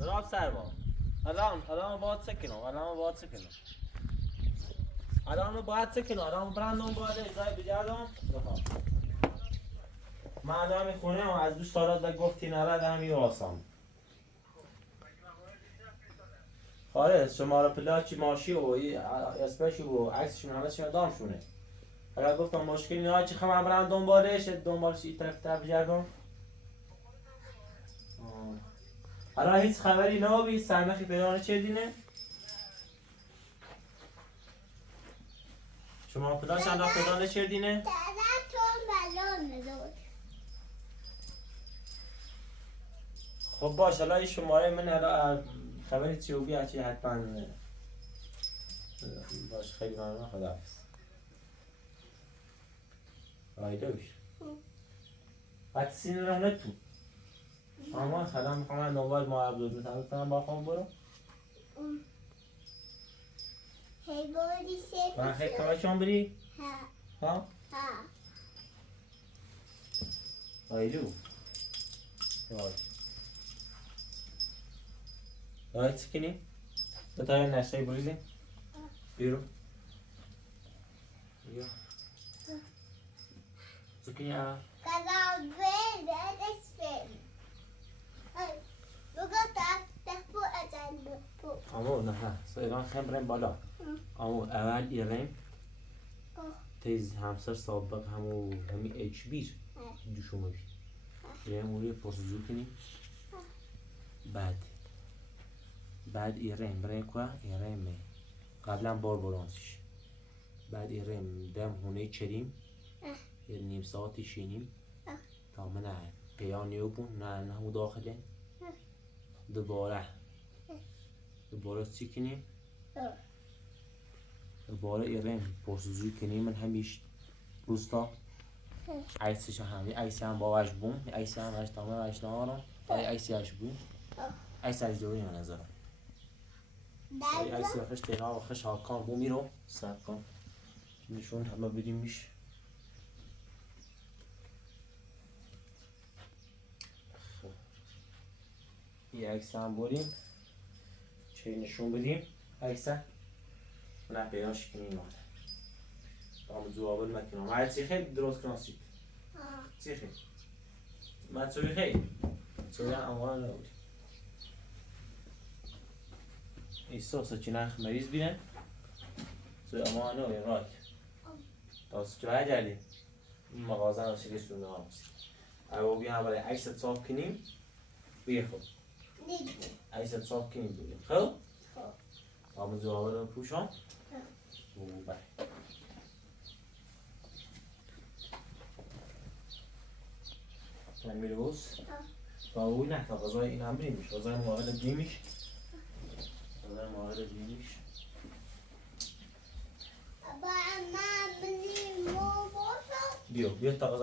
دراب سر با الان باید سکنم الان برندم باید ازای بجردم من الان میخونم از دوست دارد گفتی نرد همی واسم خالص شماره پلاچی ماشی و اسمشی و عکسشون همه شون دام شونه اگر گفتم مشکلی نه چی خواهم برم دنبالش این طرف بجردم الان هیچ خبری نه سرنخی پیدا چه دینه شما پلاش انداخت پیدا نچردینه خب باش الان شماره من الان خبری چی و بیا چی حتما باش خیلی ممنون خداحافظ آیدوش بعد سین رو نتو اما خدا میخوام دنبال ما عبدالله تنم با خواهم برو هی بودی سه من خیلی کمشان بری؟ ها؟ آیدو آید سکنی؟ بتایی نشتایی بریزیم؟ بیرو بیا سکنی اول Cada vez eres feliz. Luego te puedo امو نه ایران خیلی بریم بالا امو اول ایران تیز همسر سابق همی ایچ بیر دوشو بی ایران موری پرسجو کنی بعد ایران برای که ایران می قبلا برانسیش بعد ایران دم هونه چریم یه نیم ساعتی شینیم تا من قیانیو بون نه همو داخله دوباره چی کنیم دوباره ایران پرسجو کنیم من همیش روستا عیسیش همی عیسی هم با وش بون عیسی هم وش تمام وش نهارم عیسی هش بون عیسی هش دوری من نظرم عیسی خش تینا و خش هاکان بو میرو سب کن نشون همه بدیمش یه عیسی هم بریم چه نشون بدیم عیسی نه پیداش کنیم آمد زوابل مکنم عیسی خیلی درست کناسی چی خیلی؟ من چوی خیلی؟ چوی امان نبودی ایسا چی نخ مریض بینه؟ چوی امان نبودی رای تاسو چوی جلی؟ این مغازه هم شکل سونده هم اگه بیا هم برای عکست صاف کنیم بیا خود عکست صاف کنیم بگیم خب؟ آمد زوابل رو پوشم و بای من میروز تا اوی نه تا غذای این هم بریمیش غذای مقابل بریمیش بیا تا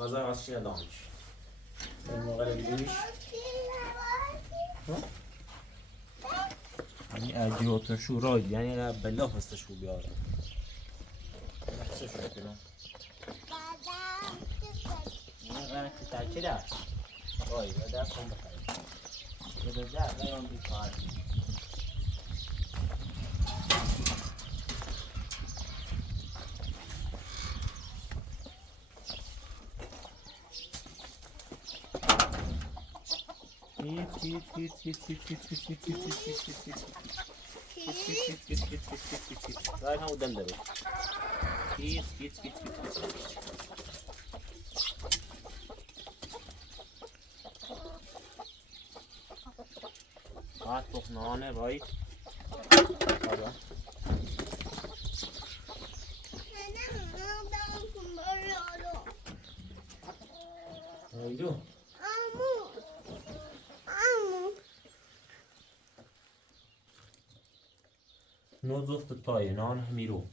غذای واسه ندامیش این مقابل بریمیش یعنی اجیوتر شو رای یعنی نه بلا هستشو بیاره نحسش شو کنم نه چه دار وای ده کن بخیر ده ده نیام بیکار راي هم ودندروا كيت هات بخنانه راي هذا هيدو نوزفت الطاية نان هميرو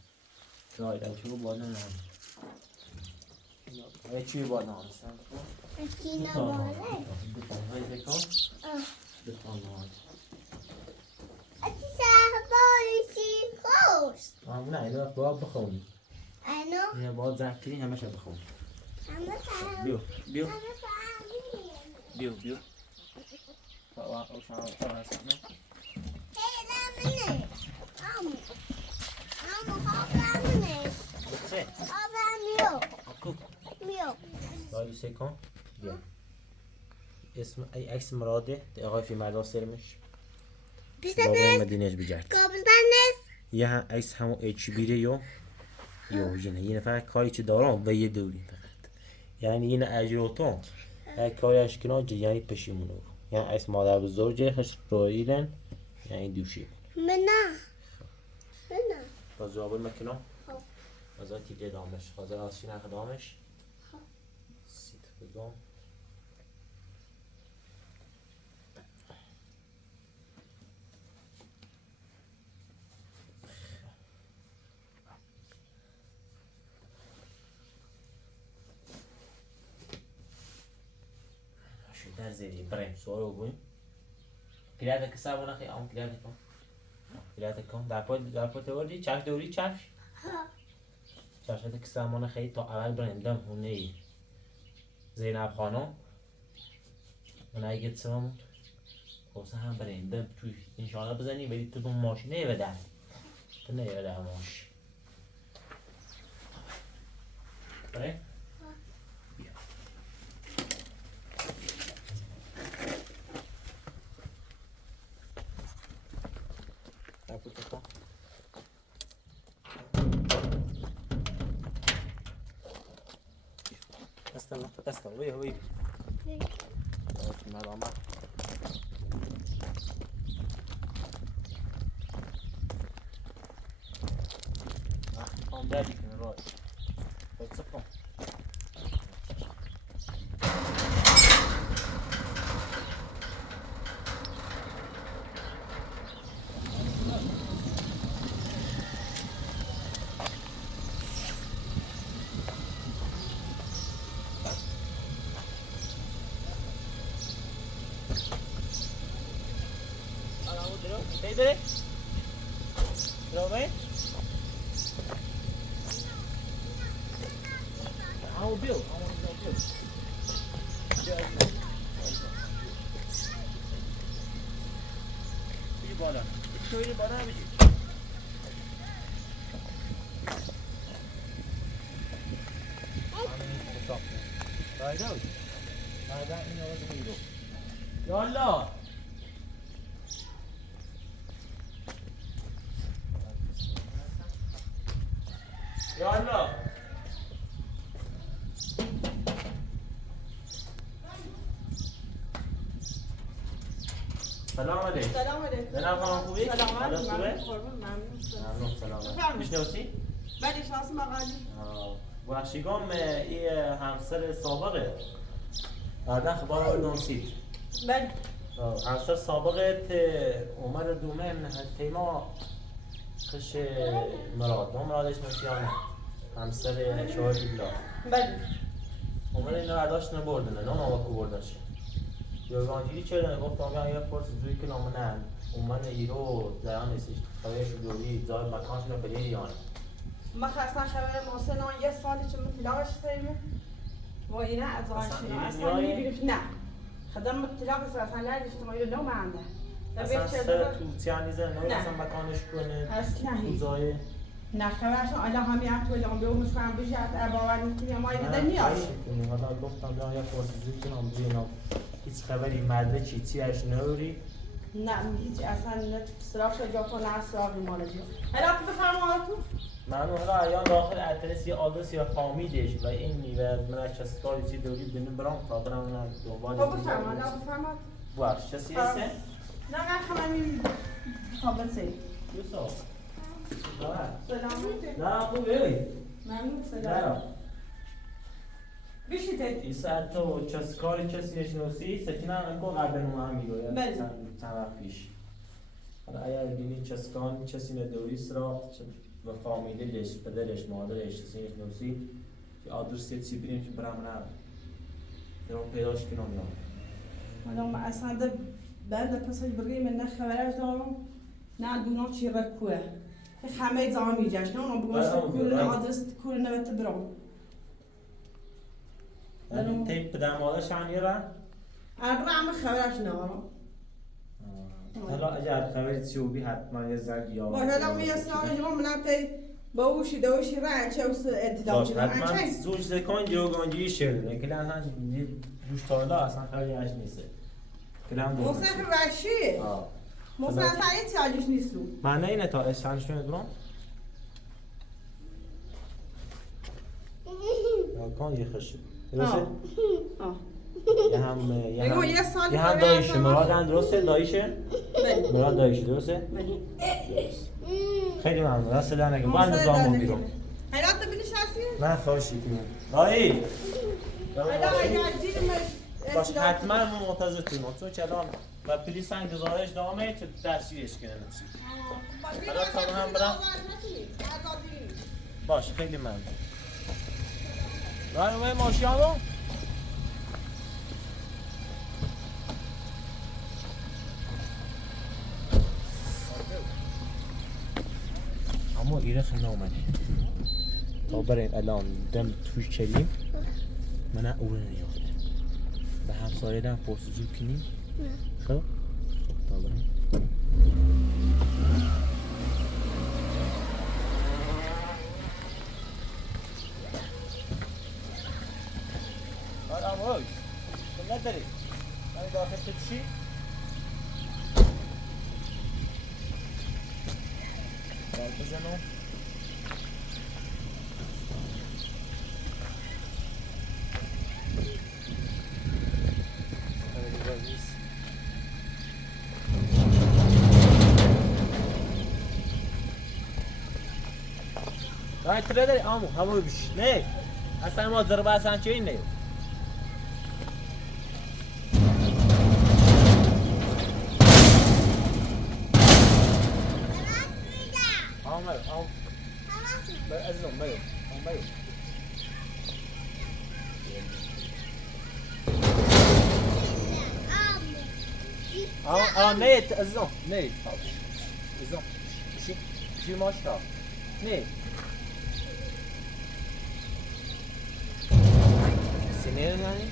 شايد أشوف بانان هيك بانان Aqui na bola. هاي ذكر بطانان Aqui serve policy coast. لا إذا باب بخوني I know. هي باب ذاكرين همش بخوني I'm a fan. بيو I'm a fan. بيو Hey, lemon. Have lemon. چه؟ Have اکو milk. داری سکن بیا اسم ای عکس مراده آقای فی مردا سرمش بابا Business. مدینش بجرد Business. یه هم عکس همون اچ بیره یو یه نفر کاری چه دارم و یه دوری فقط یعنی این اجروتون هر کاری اشکناجه یعنی پشیمونو یعنی عکس مادر بزرگه هش رویلن یعنی دوشی Mena. با زوابل مکنو خب. بازا تیله دامش حاضر آسشی نخ دامش خب. سیت بگم در زیری بریم سوال رو بگویم پیلت که سر بناخی آن پیلت کن پیلت کن در پای توردی چرش دوری چرش چرشت که سر بناخی تا اول برندم هونه ای زینب خانم اونه ای گت سرمون خوصه هم برندم توی انشاءالله بزنی ولی تو دون ماشینه و در تو نه و در ماش بریم استنى وي ما ضامن قام دادي كان راي بتصفهم Baby, hello, mate. I will build. I want to go build. Bir bana. Şöyle bana bir. Right out. I got me over the needle. Yalla. Yalla. سلام علیکم. سلام علیکم. جناب خانم خوبی؟ سلام حالت علیکم. خوبه؟ قربون ممنون. ممنون سلام. بفرمایید. میشناسی؟ بله شناسم آقایی. وحشیگام ای همسر سابقه بعدا خبر دونسید. بله. همسر سابقت عمر دومن تیما خش مراد مرادش نسیانه همسر شوهر دیبلا بله. عمر اینا برداشت نبردنه نه نامکو برداشت یورگانجیری چه دنه گفت آقا یه پرس زوی که نامنه عمر ایرو زیان نیستش خواهیش دوری زای مکانش رو بلیه دیانه ما خواستن خبر محسن آن یه سالی چه من تلاقش سریمه و اینه از آنشینا اصلا میبینیش نه خدام تلاقش اصلا لرد اجتماعی رو نوم عنده اصلا سر توتیانی زن نه اصلا مکانش کنه اصلا هیچ توزای نه خبرشون آلا همی اتوی دام بیو مشکم بجد باور میکنی ما ایده نیاش حالا گفتم بیا یه پرس زوی که نام بینا هیچ خبری مرده چیتی اش نوری نه هیچ اصلا نه سراغ شد جا تو نه سراغی مالا جا هلا بفرما تو من حالا ایان داخل ادرس یا آدرس یا فامیلش و این میوه من چسکاری چی دوری بینم برام تا برام دنبال تو بفرما نه بفرما باش چسی هسته؟ نه نه خممی قابل سی یوسف سلامت نه خوبه ممنون نه سلام بیشی دید این ساعت تو چسکاری چسی نشنوسی سکنه انکو قبل نوم هم میگوید بله. چند وقت پیش حالا اگر بینی چسکان چسی ندوری سراغ و فامیلش پدرش مادرش چسی نشنوسی که آدرس یه چی بریم که برام نه درم پیداش کنم یا حالا ما اصلا ده بعد پسش بگی من نه خبرش دارم نه دونا چی رکوه همه زمان میجاش نه اونو بگوشت کور نه آدرس کور نبت برام یعنی تیپ پدر مادرش عنی را؟ انا بقى عم خبرش نارا حالا اگر خبری چوبی حتما یه زنگ یا باشه حالا می اسلام جمع مناطق باوشی دوشی راه چه وس اتدام باش حتما زوج زکان جوگانجی شده که اصلا دوش تالا اصلا خبری اش نیست کلام دو مصطفی وحشی مصطفی سعید چالش نیستو من اینه تا اسان شونه درام کان یه خشی درسته یه هم دایشه مراد درسته دایشه مراد دایشه درسته خیلی ممنون راست دارم که من نظام بیرون حالا تو بینش هستی من خواهشی کنم دایی حالا اگر دیدمش باش حتما من منتظر تویم چون که الان و پلیس هم گزارش دامه که دستگیرش کنه نفسی حالا تا هم برم باش خیلی ممنون برنامه ماشیانو اما ایره خیلی اومده تا بریم الان دم توش چلیم من اوره نیاخته به همسایه دم پرسجو کنیم خب تا بریم آرام روش تو نداری من داخل تو چی؟ دار بزنم Ay trederi amu hamu biş ne? Asan ma zarba san çeyin ne? Amu amu. Ben azizim mayo. Mayo. ne azizim ne? Azizim. Şi maşta. Ne? Sinir yani?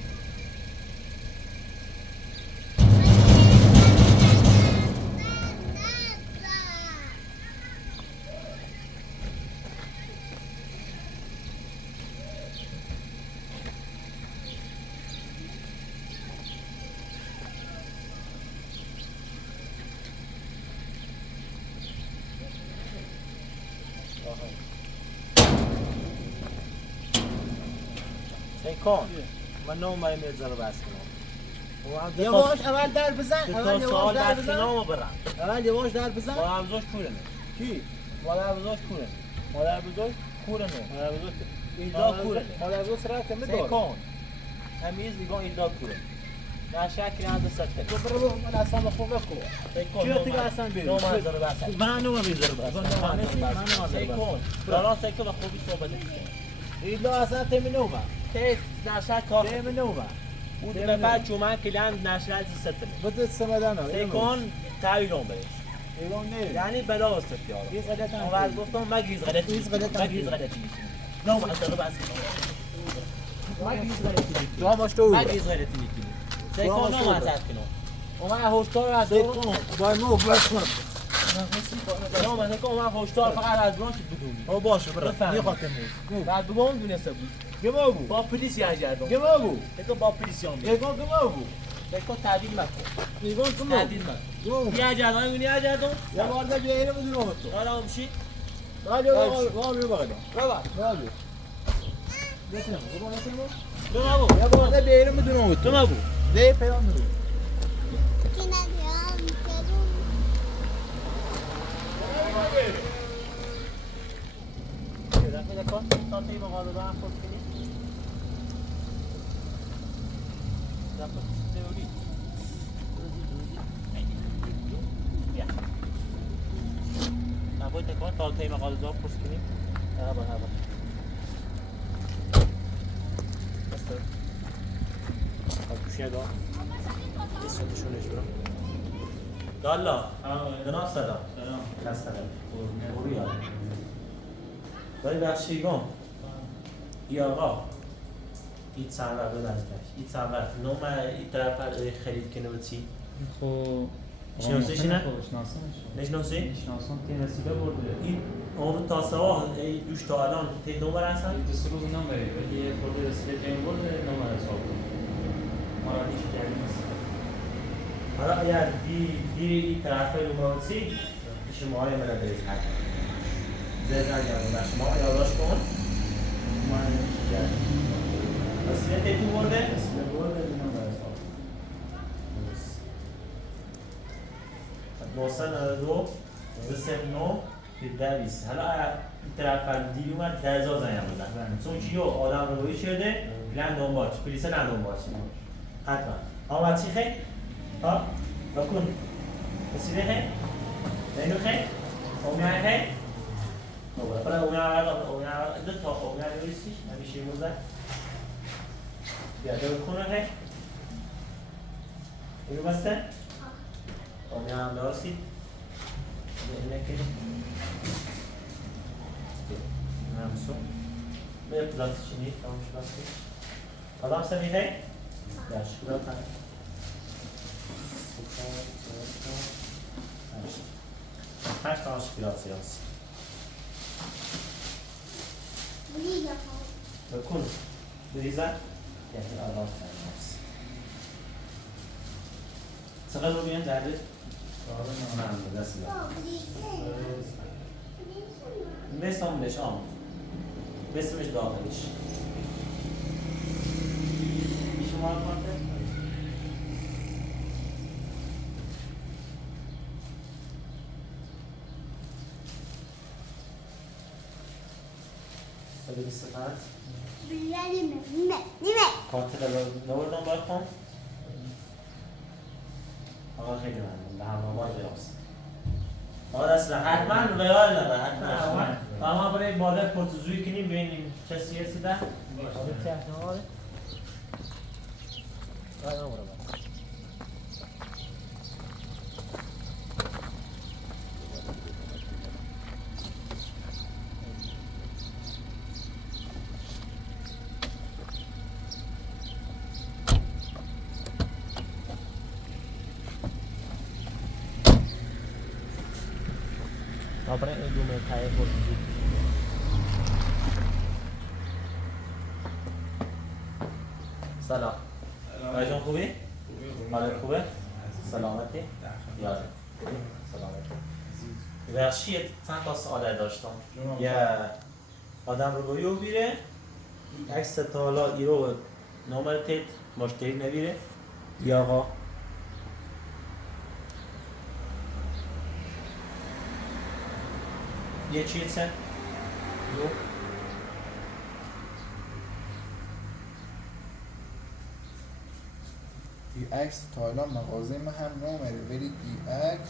کن من نومای میذاره بس کنم یواش اول در بزن اول یواش در بزن اول یواش در بزن مادر بزرگ کورنه کی؟ مادر بزرگ کورنه مادر بزرگ کورنه مادر بزرگ ایلدا کورنه مادر بزرگ سرعت کم دار کن همیز دیگه ایلدا کورنه نشکری از سکته تو برو من اصلا خوب نکو چی دیگه اصلا بیرون نومای میذاره بس من نومای میذاره بس من نومای کن دارا سکه و خوبی صحبت میکنه ایلدا اصلا تمنوما تیز نشک کار تمنوما او به بعد چومن کلان نشرال ستم بده سمدانا سیکون تایلون بهش ایران نه یعنی بلا است یارو گیز غلط اول گفتم مگیز غلط گیز غلط مگیز غلط نه ما اصلا بس مگیز غلط تو باش تو مگیز غلط میکنی سیکون نه ما زد کنم اومد هشدار از سیکون با نو بس کن نه من سیکون اومد هشدار فقط از برانش بدونی او باشه برو میخوام بعد بگم دونسته بود گمو بو با پلیس یاجردم گمو بو تو با پلیس یام گمو بو تو تعدیل مکن ایگون کمو تعدیل مکن یاجردم میگی یاجردم یا وارد بیایر بدون تو حالا میشی راجع وارد بغدا بابا راجع بتنم تو نبو یا وارد بیایر بدون تو نبو ده پیام رو تانتی مقاله رو هم خود کنید دفعه تئوری بیا نباید تکان تانتی مقاله رو هم خود کنید هبا بسته گوشیه دار اسمشونش برم دالا جناب سلام کستنم بوریا ولی بخشیگم ای آقا این چند وقت نزدیک این چند وقت نوم این طرف خرید کنه و چی؟ خب شناسیش نه؟ شناسمش نشناسی؟ شناسم که رسیده برده این اون تا سوا دوش تا الان تی نمبر هستن؟ دو سه روز نمیره ولی یه خورده رسیده جنگ برده نمره حساب کنه مرادیش کردیم حالا اگر دیری این طرف رو مانسی شما های من دارید حد زن یا شما یاداش کن مرادیش کردیم رسیده تی تو برده؟ رسیده برده نمره حساب 992 209 20 حالا این طرف دیری اومد 10,000 زنگ بودن چون چیو آدم رو روی شده پلن دنبال چی پلیس نه دنبال چی حتما آمد چی خیلی؟ ها؟ بکن رسیده خیلی؟ اینو خیلی؟ اومیان خیلی؟ نوبه برای اومیان دو تا اومیان رویسیش همیشه موزه بیاده بکنه خیلی؟ اینو بسته؟ اومیان هم دارسید؟ اینه که نمسو به پلاسی چینی تمامش بسته آدم سمی خیلی؟ داشت کلا کنه هشت تا آشپیراسی هست بکن بریزن یعنی آرام کنه هست چقدر رو بیان درده؟ نه دست بیان بسامش آم بسامش داخلش شما کنه؟ بده استفاد نیمه کارت رو نوردم باید کن آقا خیلی ممنون به همه باید راست آقا دست حتما ریال نبه حتما اما برای باده پرتزوی کنیم ببینیم چه سیاسی ده باده تحناله باید نمورم برای این دو متای پرتزوی سلام آیجان خوبی؟ حالت خوبه؟ سلامتی؟ یاد سلامتی بخشی چند تا سوال داشتم یه آدم رو باید بیره عکس تا حالا ایرو نمره تیت مشتری نبیره یا آقا یه چیزه دو دی عکس تا الان مغازه من هم نومره ولی دی عکس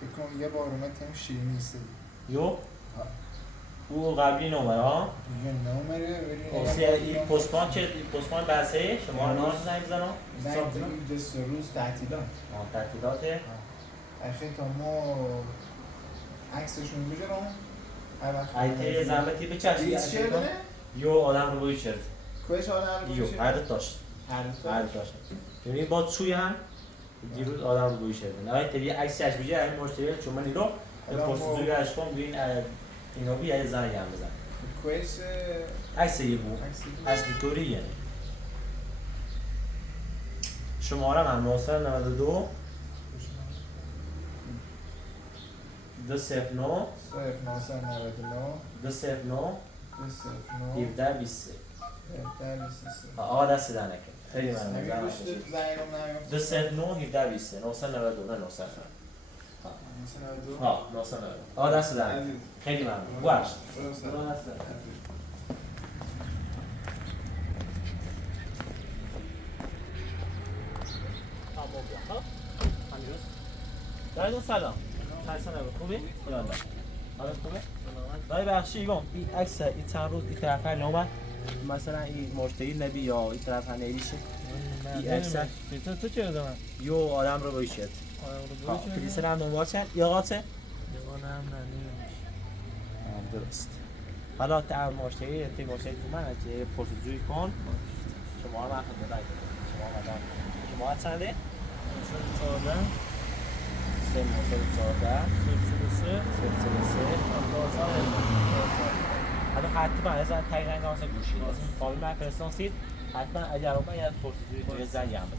فکر کنم یه بار اومد تیم شیرینی سه یو او قبلی نمره ها دیگه نومره ولی این پستمان چه پستمان بسه شما نام زنگ بزنم نه دیگه دست روز تعطیلات تعطیلاته اخی تا ما عکسشون بگیرم ایته زحمتی بچش دیگه چیه بونه؟ یو آدم رو باید شد کجش آدم رو یو بشه؟ هر دو داشت هر هر دو داشت یعنی با چوی هم دیروز آدم رو باید شد نه تری عکسی اش بگیر این مشتری چون من رو پستوی اش کن ببین اینو بی یه زنگ هم بزن کجش عکس یه بو از دیکوری یعنی شماره من 992 209 209 17 23 آقا دست در نکن خیلی ممنون 209 17 23 992 نه 900 ها 992 آقا دست در نکن خیلی ممنون باش دایدون سلام حسن خوبی؟ یالا حالت خوبه؟ دایی بخشی ایگم این عکس این چند روز این طرف هر نامه مثلا این مشتری نبی یا این طرف هر نیریشه این عکس تو چه دارم؟ یو آدم رو باید شد پلیس هم دنبال چند؟ یا قاطه؟ درست حالا تا مشتری تی مشتری تو من که پرسجوی کن شما هم اخذ بدهید شما چنده؟ 03 حالا حتما از تایی رنگ آنسا گوشید از این قابل من فرستانسید حتما اگر اومد یاد پرسیدوی کنید زنگ هم بزن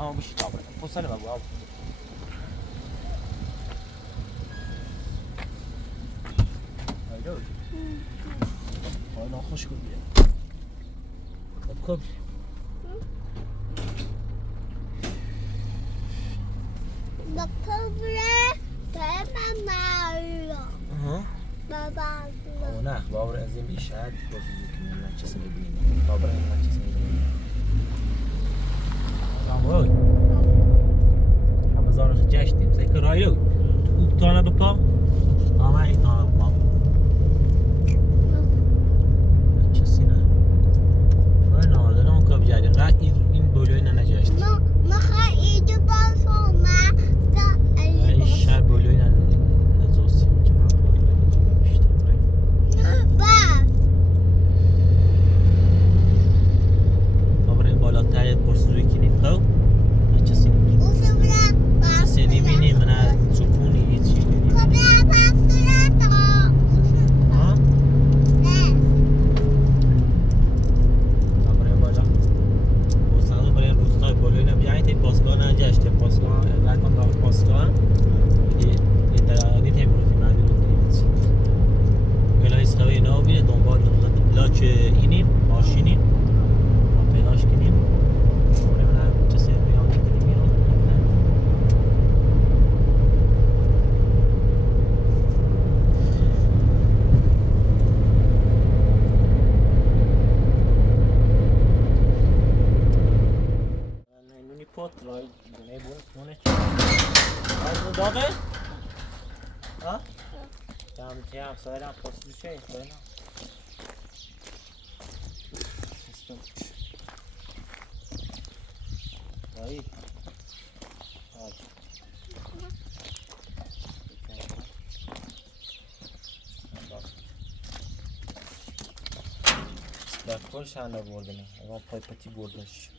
اما بشید تا برد پسانه من بود آیدو آینا خوش کن بیا خب نه باور از این بیشتر پرسیدوی کنید من چیزی میبینیم باور این من چیزی میبینیم Amor, همه زارخ جشتیم سه که رایو اوب تانه بپا آمه ای تانه بپا چسی نه خواهی نارده نه اون که بجایدیم قد این بولوی نه نجاشتیم ایدو باز اومد این شهر بولوی نه نزاستیم که هم باز باور این بالاتر پرسیدوی کنیم خب چسی چسی نبینیم من سکونی هیچ چیز نبینیم پاسگاه نجاشت پاسگاه رقم راه پاسگاه یه تراغی تیمونو فی معلوم دیدید کلاهیس خواه اینا بیره دنبال نوزد پلاچ اینیم ماشینیم ما پیداش کنیم من چه سیر بیان کنیم اینا pot roi ne bun nune ai nu dove ha tam sairam post şey koyna sistem roi hadi bak koş anda bordene ama pati bordaş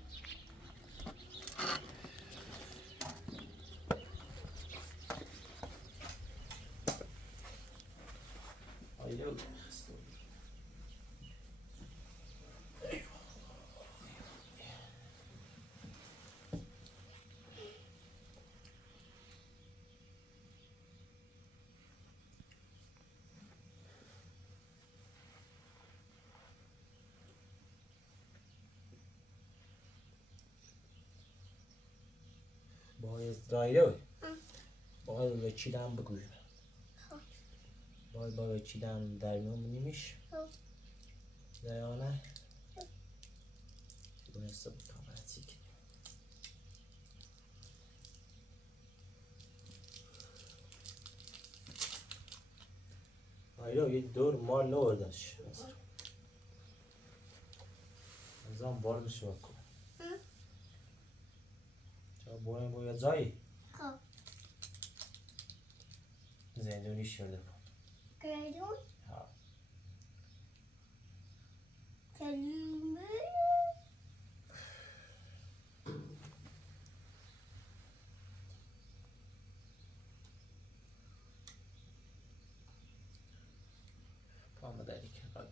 İsrail'e باید وچیدم بگویم باید با وچیدم در میان بینیمش زیانه دونسته بود کامرسی کنیم آیلا یه دور مال نوردش از آن بار بشه بکن چرا باید زایی زندونی شده کن گردون ها کلمه پامو داری که قبل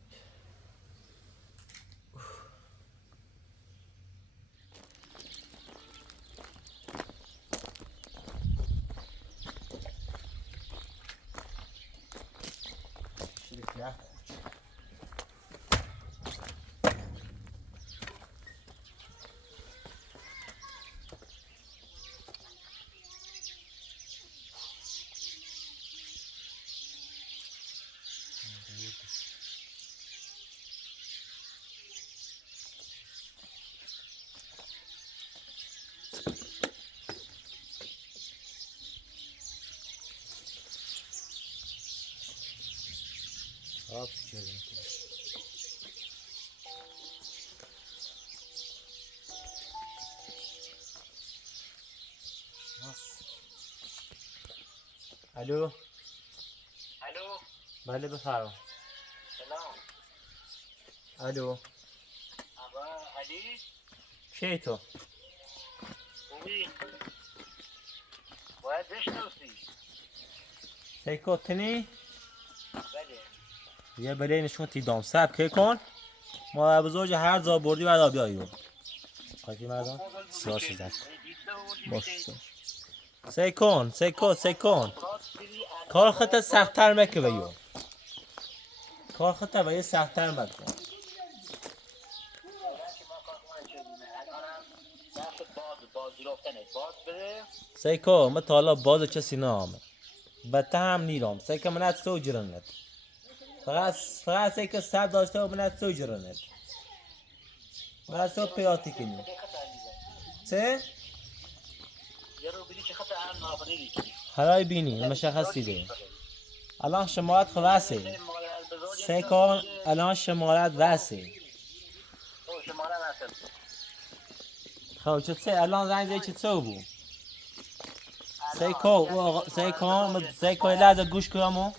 Hop, şöyle. Nasıl? Alo. الو بله بفرما. سلام الو. آقا علی کی تو؟ خوبی باید بشناسی. سیکو تنی بله. یه بله نشون تیدام سب که کن ما بزرگ هر جا بردی بعد آبی آیو خاکی مردم سیاش زد باش سیکون کار خطه سختتر مکه بیو کار خطه بیو سختتر مکه سیکو ما تا حالا باز کسی نامه بته هم نیرام سیکو منت سو جرنت فقط سیکو سب داشته و منت سو جرنت منت سو پیاتی کنی چه؟ هرای بینی مشخصی ده الان شمارت خلاصه سیکو الان شمارت واسه خب چه سه الان زنگ زی چه تو بو سیکو لحظه گوش کنمو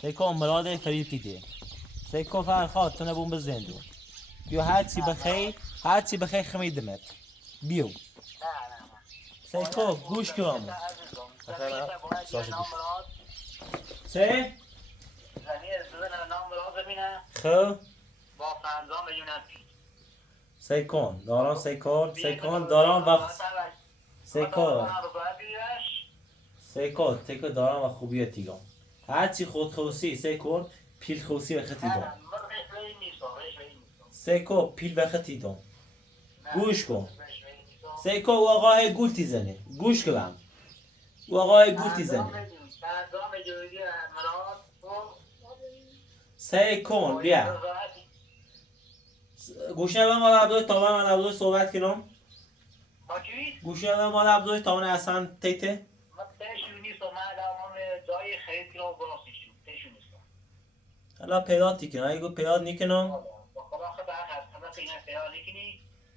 سیکو مراد فرید دیده سیکو فقط خواد تو نبون بزندو بیو هر چی بخیر خمیدمت بیو سیکو گوش کنمو سه خب سیکون دارم وقت سیکو دارم و خوبیه تیگم هرچی خودخوصی سیکون پیل خوصی و خطی دام سیکو پیل و خطی دام گوش کن سیکو و آقای گول تیزنه گوش کنم و آقای گول تیزنه سیکون بیا گوشه به مال عبدوی تا من عبدوی صحبت کنم گوشه به مال عبدوی تا من اصلا تیته حالا پیدات کنم اگه پیدات نکنم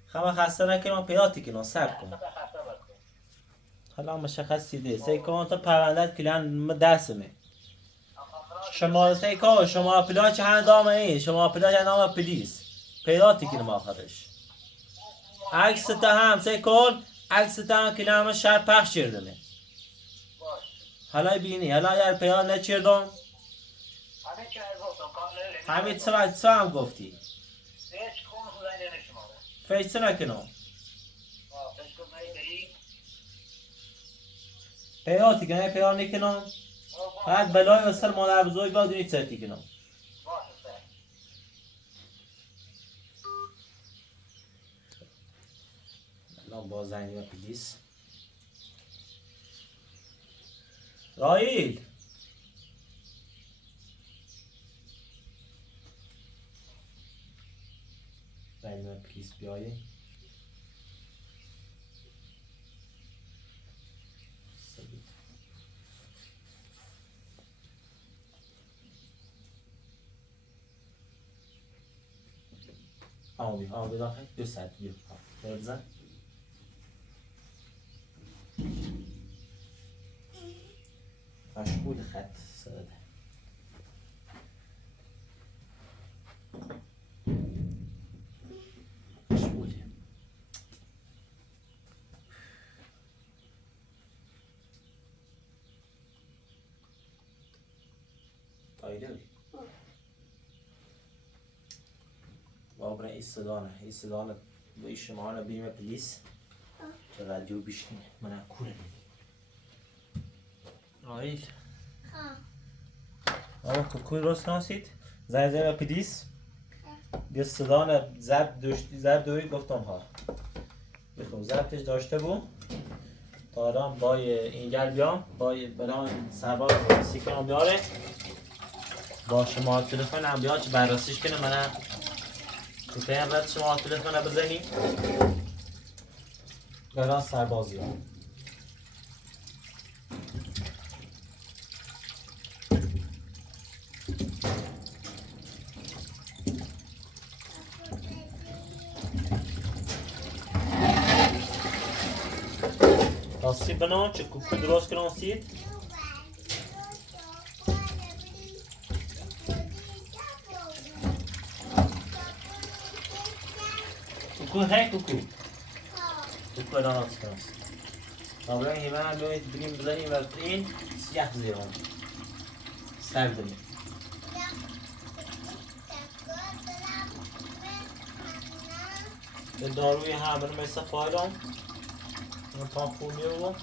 خمه خسته نکنم پیدات کنم سب کن حالا مشخصی ده سیکان تا پروندت کلن دستمه شما سیکان شما پلا چه هندامه ای شما پلا چه هندامه پلیس پیداتی کنم آخرش عکس تا هم سیکان عکس تا هم کلن همه شهر پخش کردمه حالا بینی حالا اگر پیدا نچردم همین چه هم گفتی فیش چه نکنم پیداتی کنم پیدا نکنم فقط بلای اصل مادر بزرگ باید دونی چرتی کنم الان باز زنگیم پلیس رایل زنگیم پلیس بیایه آبی داخل 2 ساعت بیا بزن مشغول خط ساده مشغولی تایده بابرا ایستادانه با این شماهانه بریم پلیس که رادیو بیشکنه منم کوره آیل آقا کوی راست ناسید زنگ پلیس بیا صدانه زب دوید گفتم ها بخون زبتش داشته بو تا آدم بای اینگل بیام بای برام سوار سیکنم بیاره با شما تلفن هم بیاد چه بررسیش کنه منم که این رد شما تلفن بزنی برای سربازی ها آسیب بنا چه کوکو درست کنم آسیب کوکو هی کوکو کوکو دانات کنم قبلا هیمه هم باید بریم بزنیم و این سیاه زیرم سردم به داروی همه مثل فایلم من پا خونی رو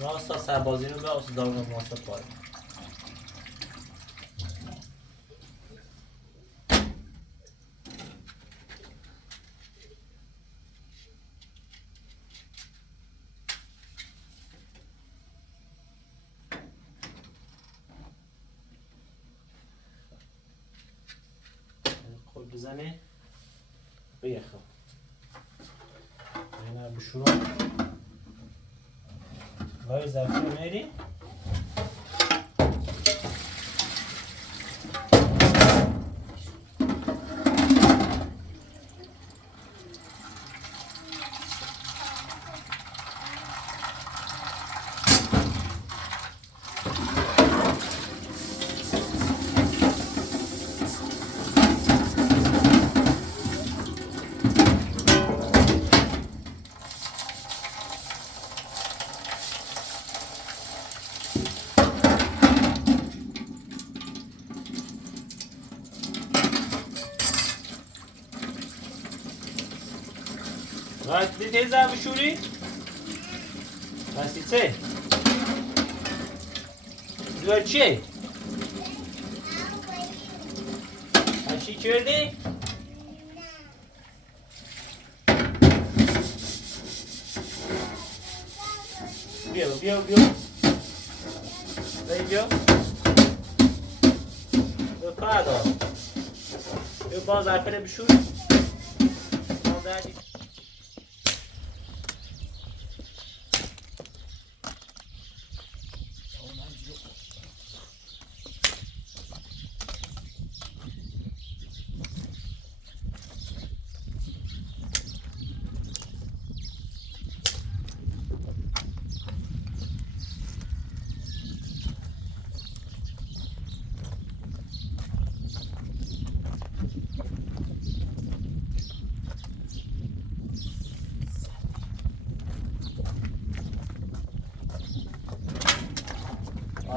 راستا سربازی رو به اصلا دارو مواسط فایل بزنه بیخو اینا بشورا وای زفیر میری راست دیدی زن بشوری؟ راستی چه؟ دوار چیه؟ چی کردی؟ بیا بیا بیا بیا بیا کار دارم بیا باز ارپره بشور دردی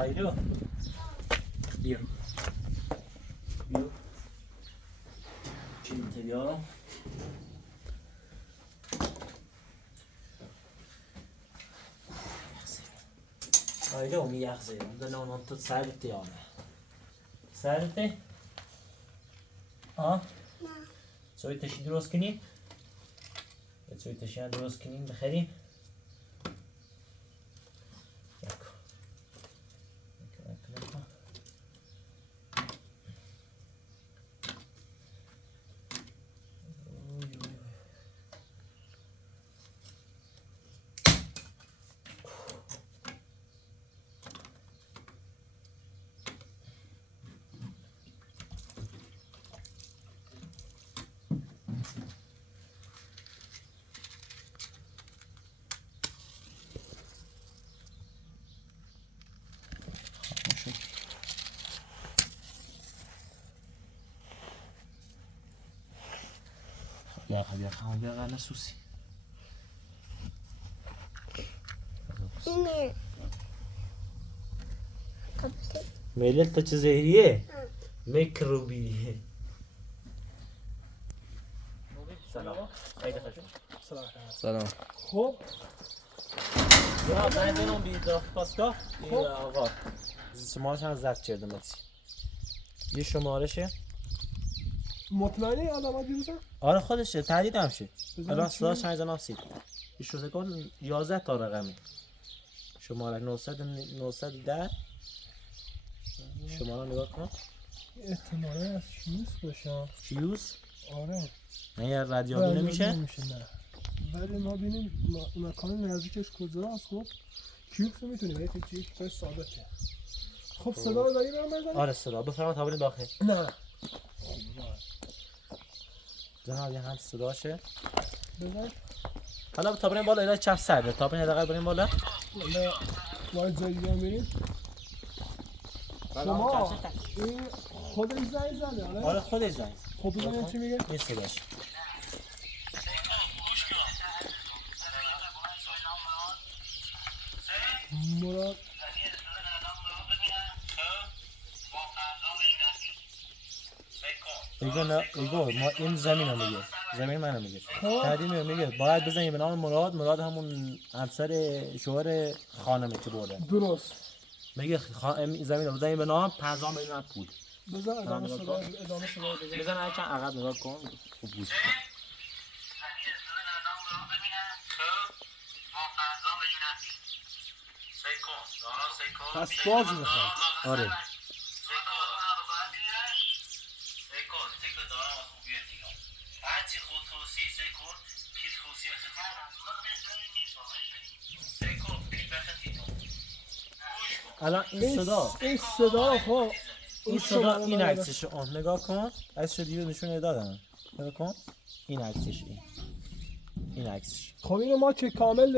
Ayro. Bia. Viu? Time interior. Ayro mi yaxshi. Unda non tut sabit yana. Sabit? Ha? چوی تشی درست کنیم؟ چوی تشی هم درست کنیم بخریم؟ بیا خواهم بیا غرنه سوسی اینه میلیل تا چه زهریه؟ میکروبی سلام خیلی خوش سلام خب یا زنگ زنم بیدا پاستا آقا شمارش هم زد کردم بسی یه شمارشه مطمئنی آدم دیروزه؟ آره خودشه تهدید هم شد بزنم الان چی؟ صداش هنجان سید یه شوزگان 11 تا رقمی شماره 910 شماره نگاه کن احتمالا از شیوز باشم فیوز آره نه یه رادیابی نمیشه نه ولی ما بینیم مکان نزدیکش کجاست خب کیوبس رو میتونیم یه چیز ثابته خب صدا رو داری برام بزنی؟ آره صدا بفرما تا بریم داخل نه جناب یه هم صداشه بزن حالا تا بریم بالا اینا چپ سرده تا بریم حداقل بریم بالا نه باید جایی هم بریم شما این خودش زنگ زده آره آره؟ خودش زنگ. خب ببینیم چی میگه؟ این صداش. مراد ایگو ما این زمین رو میگه، زمین منو میگه. خب. تعدیم میگه باید بزنی به نام مراد. مراد همون همسر شوهر خانمه که برده. درست میگه زمین رو بزنی به نام 50 میلیون پول. بذار ادامه نگاه صدا کن. ادامه صدا بزن بزن هر چند عقب نگاه کن خوب گوش کن. پس باز میخواد آره الان این صدا این صدا خب این صدا این عکسش آن نگاه کن. عکسش دیگه نشون دادم. نگاه کن این عکسش این عکسش خب اینو ما که کامل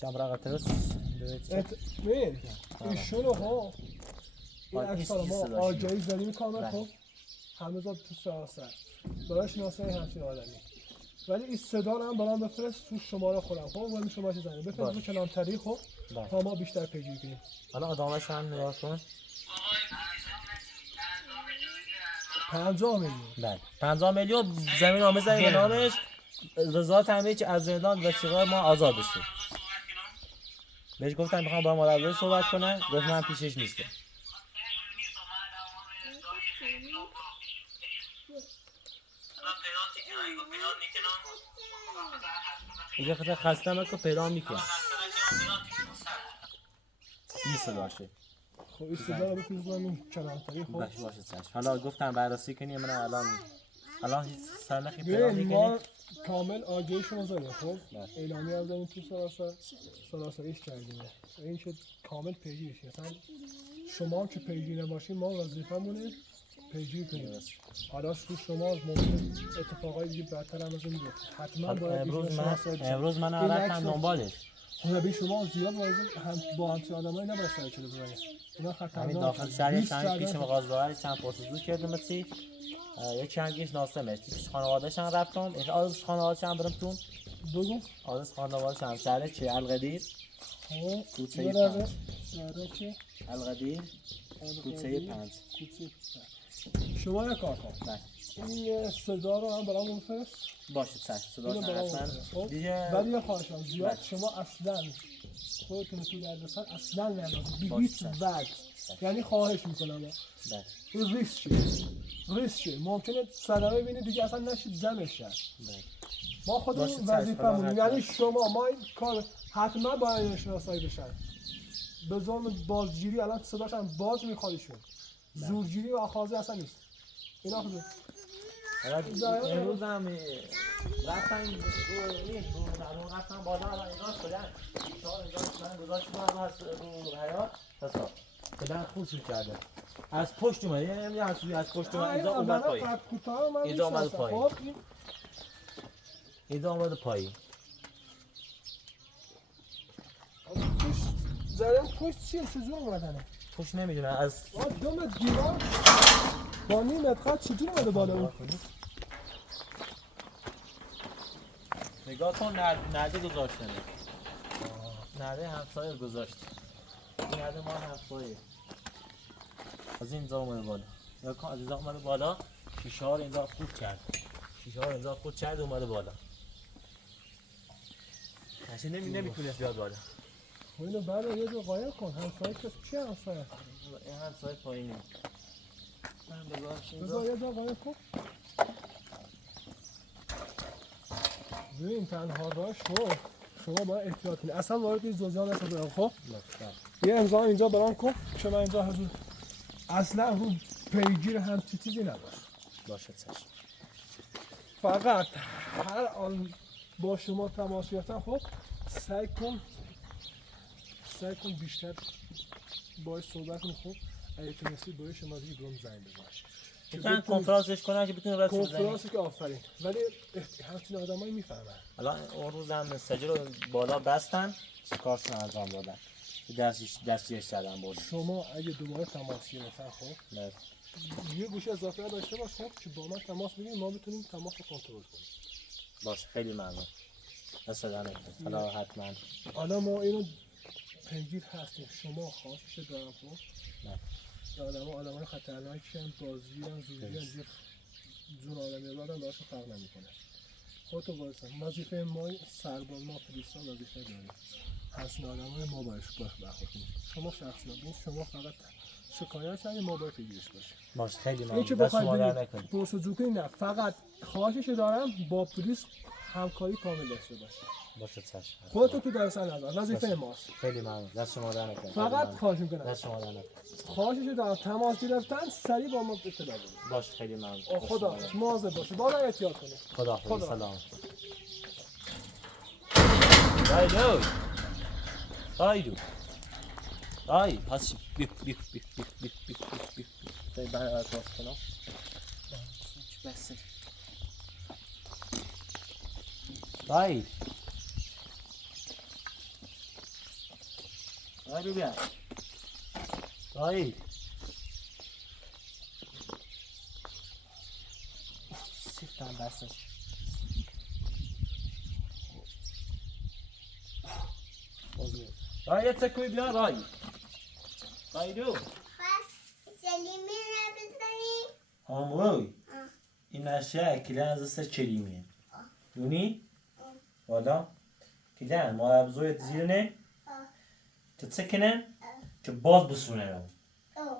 چند رقم ترس ببین ایشونو خب این این عکس رو ما صداش آجایز داریم کامل بله. خب همه زاد تو سراسر برای شناسایی همچین آدمی ولی این صدا رو هم برام بفرست تو شماره خودم خب ولی شما چه زنید بفرست باشه. رو کلانتری خب بله. تا ما بیشتر پیگیری کنیم حالا آدامش هم نگاه کن. 50 میلیون بله 50 میلیون زمین رو بزنی به نامش. رضا تنبیه که از زندان وثیقه ما آزاد بشه. بهش گفتم میخوام با مادربزرگ صحبت کنم. گفت من پیشش نیستم. اینجا خیلی خستم که پیدا میکنم. این صداشه. خب این صدا رو بفرست من کلانتری خب باشه چشم. حالا گفتم بررسی کنی من الان سرنخی پیدا ببین میکنی. ما کامل آگهی شما زدیم خب بله. اعلامی هم زدیم تو سراسریش کردیم این که کامل پیگیریش اصلا شما هم که پیگیر نباشین ما وظیفه‌مونه پیگیر کنیم حالا تو شما ممکن اتفاقای دیگه بدتر هم از این بیفته حتما باید امروز من رفتم دنبالش. خدا به شما زیاد واضح هم با همچین آدمایی نباید سر چلو بزنید اینا همین خطرناکه داخل شهر 20 چند پیش درصد. مغازه‌های چند پرسجو کردم سی یه چندیش ناسمه پیش خانواده‌ش هم رفتم. آدرس خانواده‌ش هم برم تون. بگو آدرس خانواده‌ش هم شهر چه القدیر خب کوچه یه 5 لحظه شهره چه القدیر کوچه 5. کوچه 5 شما یک کار کن بله این صدا رو هم برام بفرست باشه چشم صدا اینو برام حتما بفرست خب دیگه ولی یه خواهشم زیاد بله. شما اصلا خودتون تو دردسر اصلا نندازید بی باشه، هیچ چشم. وجه یعنی خواهش میکنم بله این ریسک شه ممکنه صدمه بینید دیگه اصلا نشید زمش شد بله ما باشه، خودمون چشم. وظیفه‌مون حتما. یعنی شما ما این کار حتما باید این شناسایی بشن به ظلم بازگیری الان صداش هم باز میخوادشون زورگیری و آخازی اصلا نیست اینا خود امروز هم رفتن رفتن بالا الان اینجا شدن شهر اینجا شدن گذاشتن از رو حیات حساب بدن خوب شد کرده از پشت اومد یعنی نمیدونم از پشت اومد اینجا اومد پایین اینجا اومد پایین اینجا اومد پایین زدن پشت چیه چجور اومدنه پشت نمیدونم از دوم دیوار با نیم متر چجور اومده بالا اون نگاه کن نرده گذاشتنه نرده همسایه گذاشت این نرده ما همسایه از اینجا اومده بالا نگاه کن از اینجا اومده بالا شیشه ها رو اینجا خود کرد شیشه ها رو اینجا خود کرد اومده بالا کسی نمیتونست بیاد بالا اینو بعد یه جو قایم کن همسایه که چی همسایه این همسایه پایینه من بذارش بذار اینجا یه جا قایم کن ببین تنها راهش خب شما باید احتیاط کنید اصلا وارد این جزئیات نشید خب یه امضا اینجا برام کن که من اینجا حضور اصلا رو پیگیر هم چیزی نداشت باشه چشم فقط هر آن با شما تماس گرفتن خب سعی کن بیشتر باید صحبت کنید خب اگه تونستی باید شما دیگه برام زنگ بزنش میتونن کنفرانسش کنن که بتونن رسم بزنن کنفرانسی که آفرین ولی همچین آدمایی میفهمن الان اون روز هم سجل رو بالا بستن کارشون انجام دادن دستش زدم بود. شما اگه دوباره تماس گرفتن خب نه. یه گوشی اضافه داشته باش خب که با من تماس بگیرید ما بتونیم تماس رو کنترل کنیم. باشه خیلی ممنون. دست دادن حالا حتما. حالا ما اینو پیگیر هستیم. شما خواهشش دارم خب نه. آدمای خطرناکن، بازجویان، زورگیرن، جون آدمی بعدم براشون فرق نمیکنه. خودتو واسه وظیفه ما سرباز ما پلیسا وظیفه داریم. حسن آدمای ما باش برخورد کنیم. شما شخص نبود، شما فقط شکایت کردید ما باید پیگیرش باشیم. باشه خیلی این که ممنون. دست بخواید شما در بگید نکنید. پرسجو کنید نه، فقط خواهشش دارم با پلیس همکاری کامل داشته باشید. باشه چشم. خودتو تو دست نذار، وظیفه باشه. ماست. خیلی ممنون. دست شما در نکنید. فقط خواهش میکنم. دست شما در نکنید. خواهشش دارم تماس گرفتن سریع با ما اطلاع بدید. باشه خیلی ممنون. خدا مواظب باشید. بالا احتیاط کنید. خدا خدا. سلام. Haydi. Haydi. Ay, pas bip bip bip bip bip bip bip bip. Ben atas کنم. بس. Haydi. Haydi bia. Haydi. Siftan بس. رای یه تکوی بیا رای. رای دو. سلیمی نبزنی؟ آموی. این اشیاء کلان از سر چلیمیه. دونی؟ والا. کلان ما ابزوی زیرنه. که تسکنن. که باز بسونن.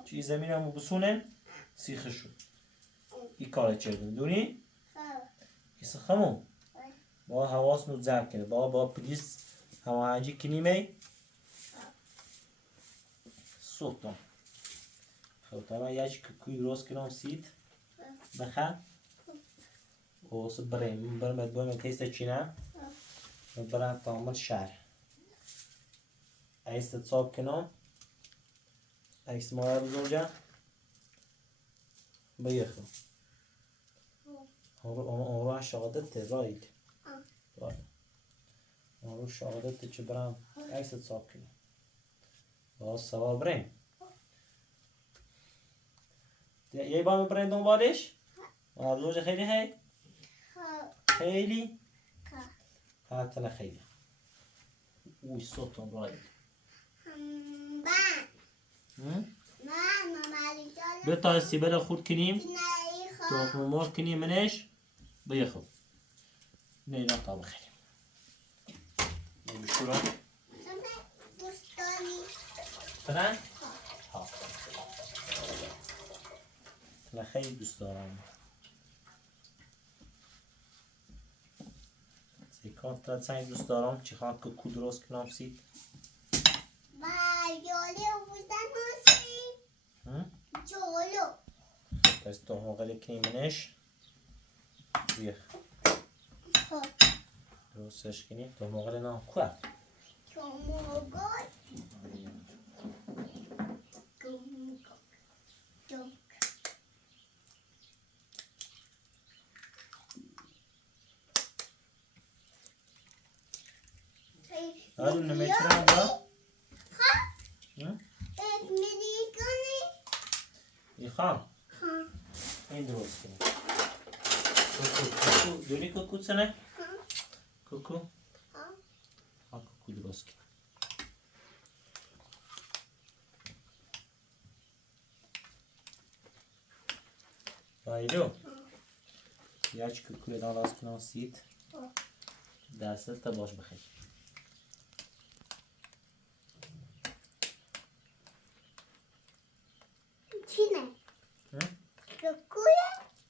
چی زمینمو بسونن. سیخشو. این کار چردون. دونی؟ ایسا خمون. با حواس نو زرد کنه. با پلیس هماهنگی کنیمه. صوتم. خب طبعا یکی کوی درست کنم سیت بخن و بریم برم تیست چینه و برم تمام شهر ایست تصاب کنم ایست ماه بزرگه بیخم اون رو شهادت راید اون رو شهادت چه برم ایست تصاب کنم باز سوار بریم یه بار بریم دنبالش؟ روز خیلی هی؟ خیلی؟ حتی خیلی اوی صوتم راید به تا استیبل خورد کنیم تخم مرغ کنیم منش بیخوب نینا تا بخیریم بشورا تنن؟ ها من خیلی دوست دارم سیکان تا سعی دوست دارم چی خواهم که کود درست کنم سید جالو بودن هستی؟ جالو پس تو مقاله کنیم منش بیخ درستش کنیم تو مقاله نام خواه آره نمیتونم با میخوام این درست کنیم کوکو دونی کوکو سنه کوکو ها کوکو درست کنیم بایدو یک کوکو دان راست کنم سید دستت تا باش بخیر چینه؟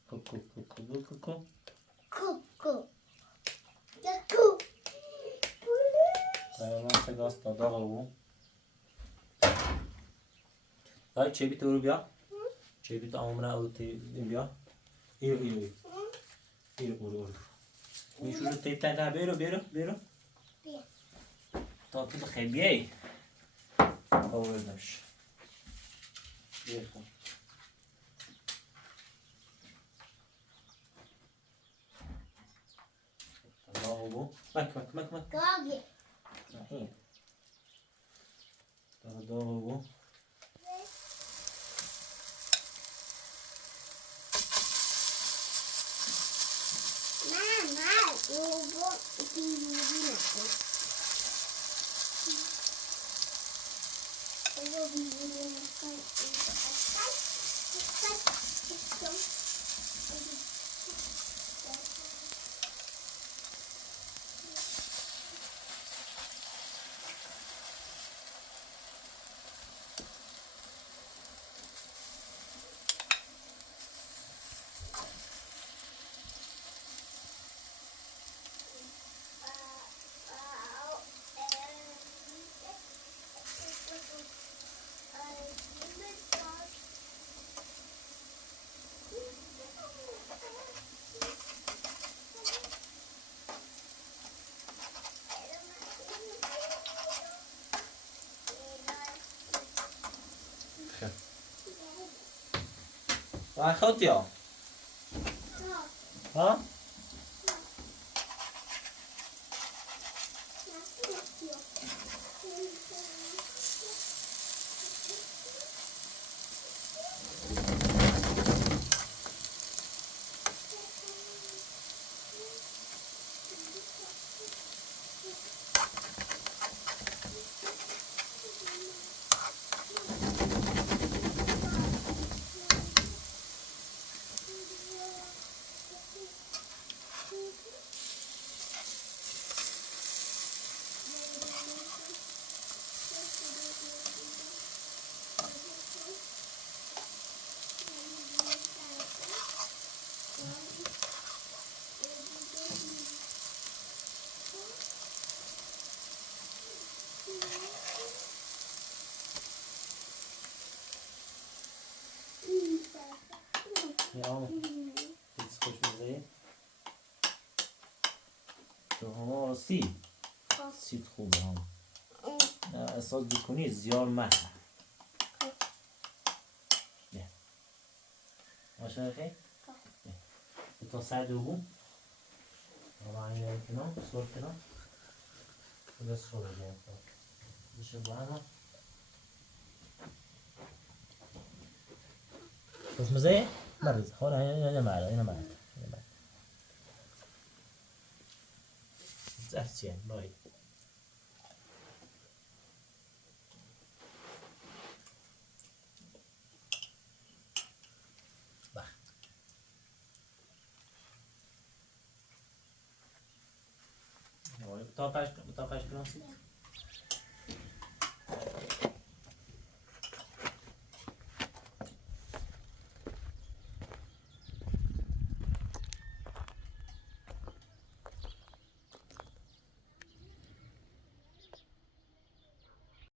کوکو کوکو من سگاست دادا رو دای چه بی تو رو بیا چه بی تو آمومنه او بیا ایرو میشو رو تیتن بیرو تا تو بخیر بیایی آوردمش بیخون الله مک گاگی این داغو ماما بابا دیوری نکن بابا دیوری نکن و خود یا ها یا پیتزا خوشمزه تو هم سی سیت خوبه هم نه اساس بکنی زیار مخه بیا ماشا خیلی تا سر دوم و این کنم سر کنم خدا سر بگیم بشه با هم خوشمزه مرد حالا اینه مرد زفتیه بای تا پشت کنم